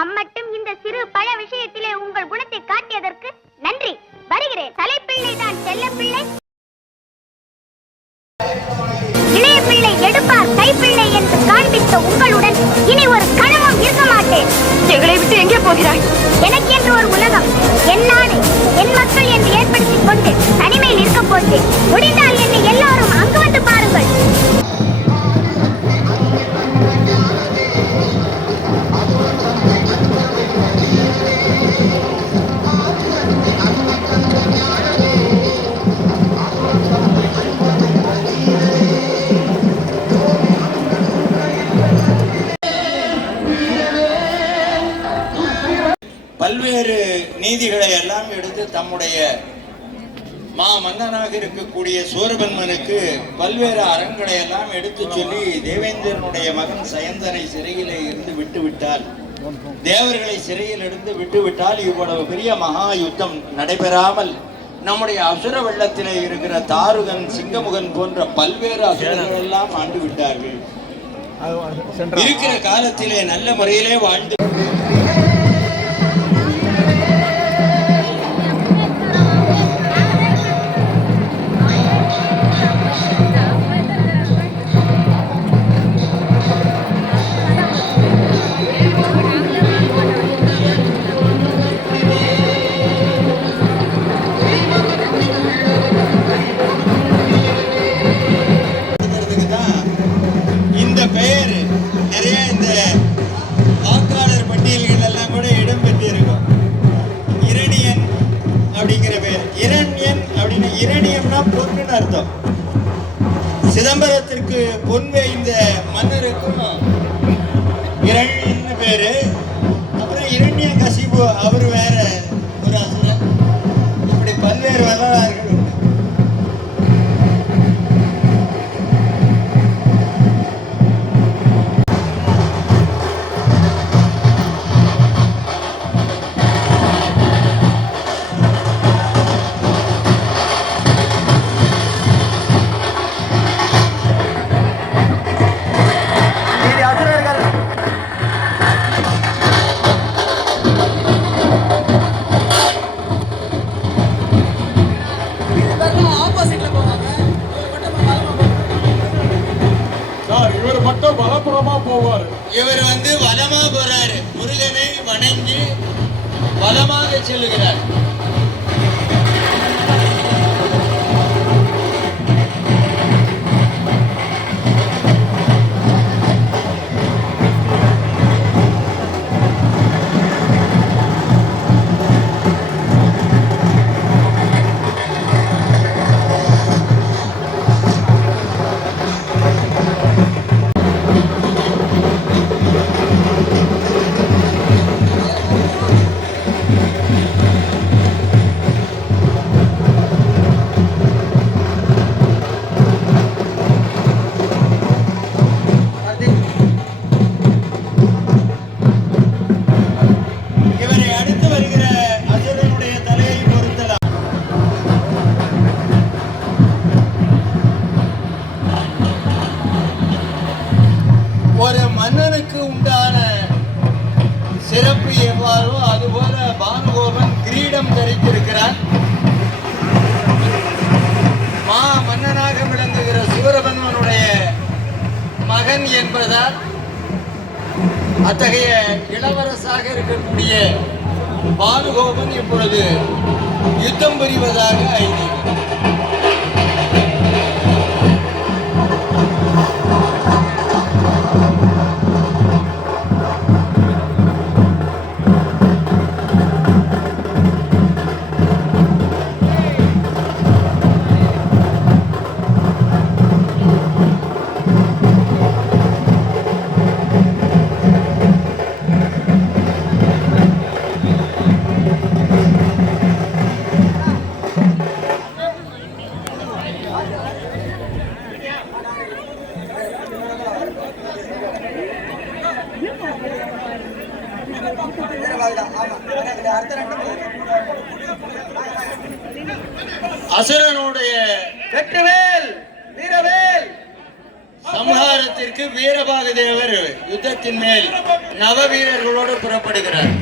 அம்மட்டும் இந்த சிறு பழ விஷயத்திலே உங்கள் குணத்தை காட்டியதற்கு நன்றி. வருகிறேன் தலைப்பிள்ளை தான் செல்ல பிள்ளை இளைய பிள்ளை எடுப்பார் கைப்பிள்ளை என்று காண்பித்த உங்களுடன் இனி ஒரு கணமும் இருக்க மாட்டேன். எங்களை விட்டு எங்கே போகிறாய்? எனக்கு என்று ஒரு உலகம். என் நாடு என் மக்கள் என்று ஏற்படுத்திக் கொண்டு தனிமையில் இருக்க போட்டு முடிந்தால் என்னை எல்லாரும் அங்கு வந்து பாருங்கள். தம்முடைய மா மன்னனாக இருக்கக்கூடிய சூரபன்மனுக்கு பல்வேறு அறங்களை எல்லாம் எடுத்து சொல்லி தேவேந்திரனுடைய மகன் சயந்தனை சிறையிலே இருந்து விட்டு விட்டால் தேவர்களை சிறையில் இருந்து விட்டு விட்டால் இவ்வளவு பெரிய மகா யுத்தம் நடைபெறாமல் நம்முடைய அசுர வெள்ளத்திலே இருக்கிற தாருகன் சிங்கமுகன் போன்ற பல்வேறு அசுரர்கள் எல்லாம் ஆண்டு விட்டார்கள். இருக்கிற காலத்திலே நல்ல முறையிலே வாழ்ந்து இரண்யன்னு பேரு. அப்புறம் இரண்ய கசிபு அவர் வேற மகன் என்பதால் அத்தகைய இளவரசாக இருக்கக்கூடிய பாலுகோபன் இப்பொழுது யுத்தம் புரிவதாக ஐதீகம் சம்ஹாரத்திற்கு வீரபாக தேவர் யுத்தத்தின் மேல் நவ வீரர்களோடு புறப்படுகிறார்.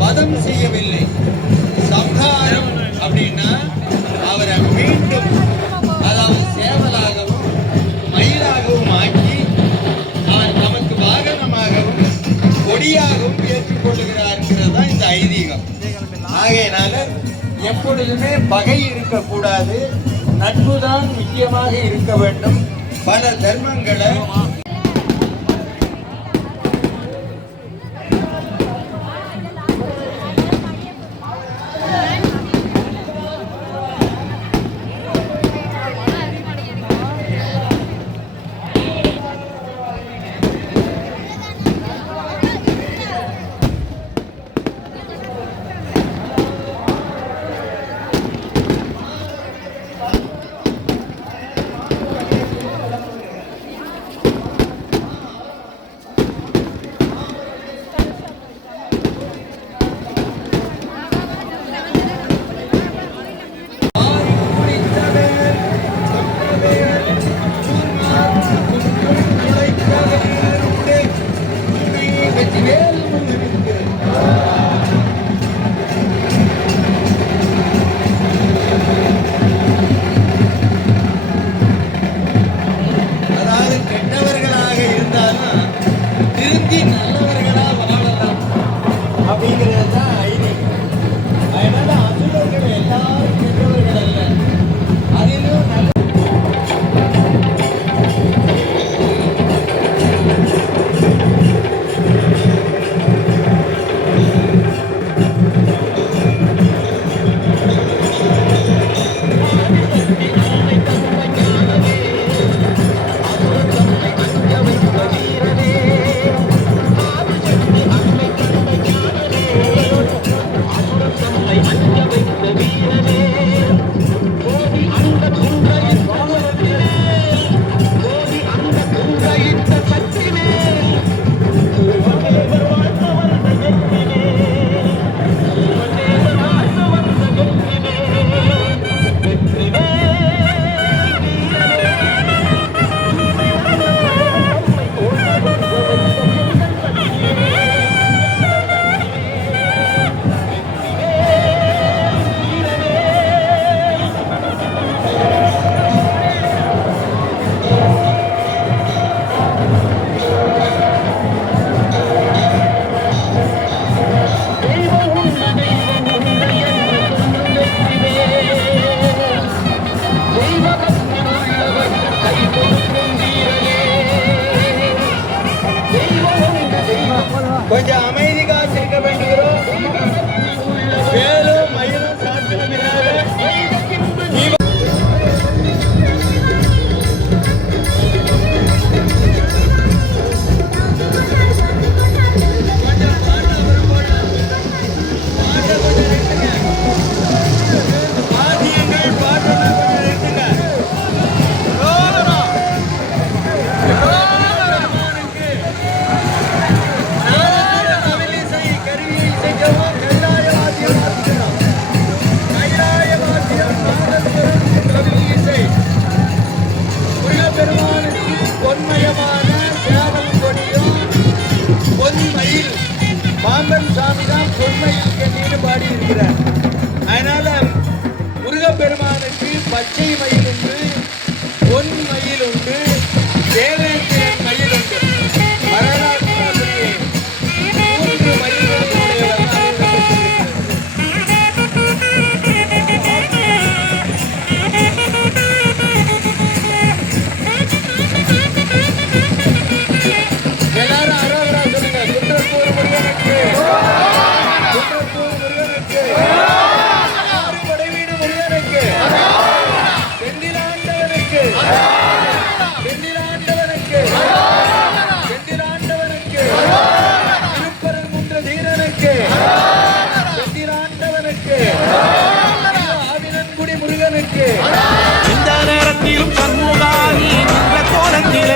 வதம் செய்யவில்லை. சம்ஹாரம் அப்படின்னா அவரை மீண்டும் அதாவது சேவலாகவும் மயிலாகவும் ஆக்கி அவர் நமக்கு வாகனமாகவும் கொடியாகவும் ஏற்றுக்கொள்ளுகிறார்ங்கிறது தான் இந்த ஐதீகம். ஆகையினால எப்பொழுதுமே பகை இருக்கக்கூடாது. நட்புதான் முக்கியமாக இருக்க வேண்டும். பல தர்மங்களை பெருமானுக்கு பச்சை மயில் என்று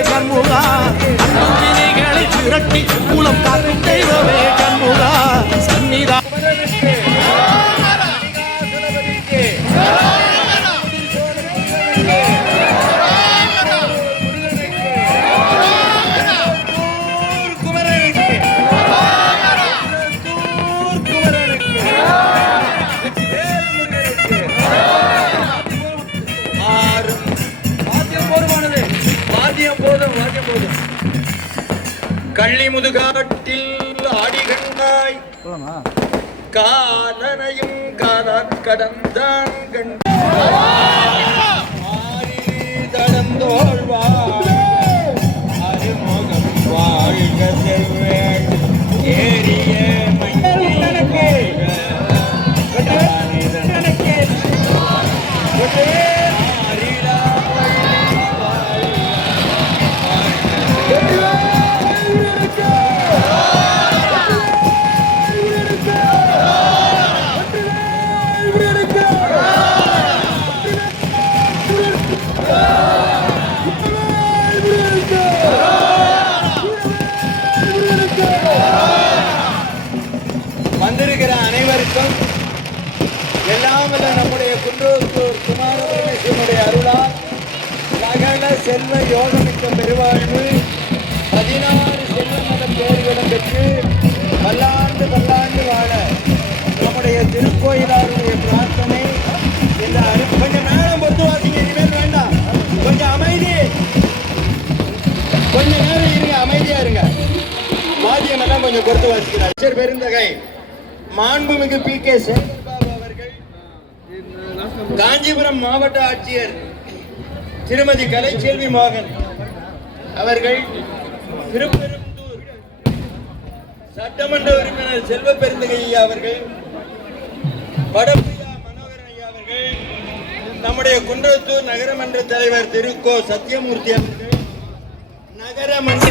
கண்முகா. அன்பும் வினைகளை விரட்டி மூலம் காக்கும் தெய்வமே கண்முகா. சன்னிதா கள்ளி முதுகாட்டில் ஆடி கண்டாய் காலனையும் காலாற் கடந்தான் கண்டு தடந்தோழ்வார் அருமுகம் வாழ்க செவ்வேள் ஏரிய நம்முடைய குமார பரமேஸ்வரனுடைய அருளால் சகல செல்வ யோகமிக்க பெருவாழ்வு பதினாறு செல்வ மத பேர்களும் பெற்று பல்லாண்டு பல்லாண்டு வாழ நம்முடைய திருக்கோயிலாருடைய பிரார்த்தனை இந்த அரு கொஞ்சம் நேரம் பொறுத்து வாசிங்க இனிமேல் வேண்டாம். கொஞ்சம் அமைதி. கொஞ்ச நேரம் இருங்க அமைதியா இருங்க. வாத்தியம் எல்லாம் கொஞ்சம் பொறுத்து வாசிக்கிறார். பெருந்தகை. மாண்புமிகு பி கே சேகர்பாபு காஞ்சிபுரம் மாவட்ட ஆட்சியர் திருமதி கலைச்செல்வி மோகன் அவர்கள் திருப்பெரும்புதூர் சட்டமன்ற உறுப்பினர் செல்வ பெருந்தகை ஐயா அவர்கள் படப்பிரியா மனோகரன் ஐயா அவர்கள் நம்முடைய குன்றத்தூர் நகரமன்ற தலைவர் திரு கோ சத்யமூர்த்தி அவர்கள் நகரமன்ற